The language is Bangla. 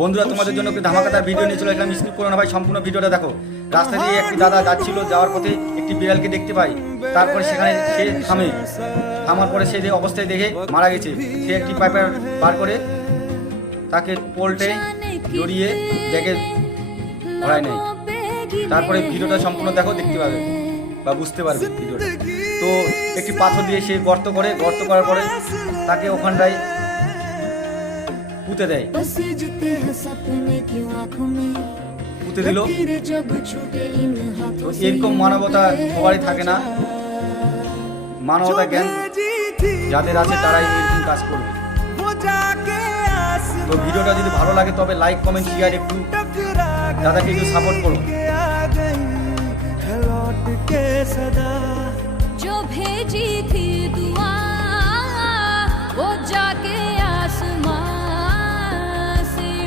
বন্ধুরা, তোমাদের জন্য একটি ধামাকাদার ভিডিও নিয়ে চলে এলাম। স্কিপ করো না ভাই, সম্পূর্ণ ভিডিওটা দেখো। রাস্তা দিয়ে একটি দাদা যাচ্ছিল, যাওয়ার পথে একটি বিড়ালকে দেখতে পাই। তারপরে সেখানে সে থামার পরে সে যে অবস্থায় দেখে মারা গেছে। সে একটি পাইপার বার করে তাকে পোল্টে জড়িয়ে দেখে ধরায় নেয়। তারপরে ভিডিওটা সম্পূর্ণ দেখো, দেখতে পাবে বা বুঝতে পারবে ভিডিওটা। তো একটি পাথর দিয়ে সে গর্ত করার পরে তাকে ওখানটায় পুঁতে দেয়। পুঁতে দিল। তো এরকম মানবতা সবারই থাকে না, মানবতা জ্ঞান যাদের আছে তারাই এরকম কাজ করবে। তো ভিডিওটা যদি ভালো লাগে তবে লাইক কমেন্ট শেয়ার একটু দাদাকে একটু সাপোর্ট করো। जो भेजी थी दुआ वो जाके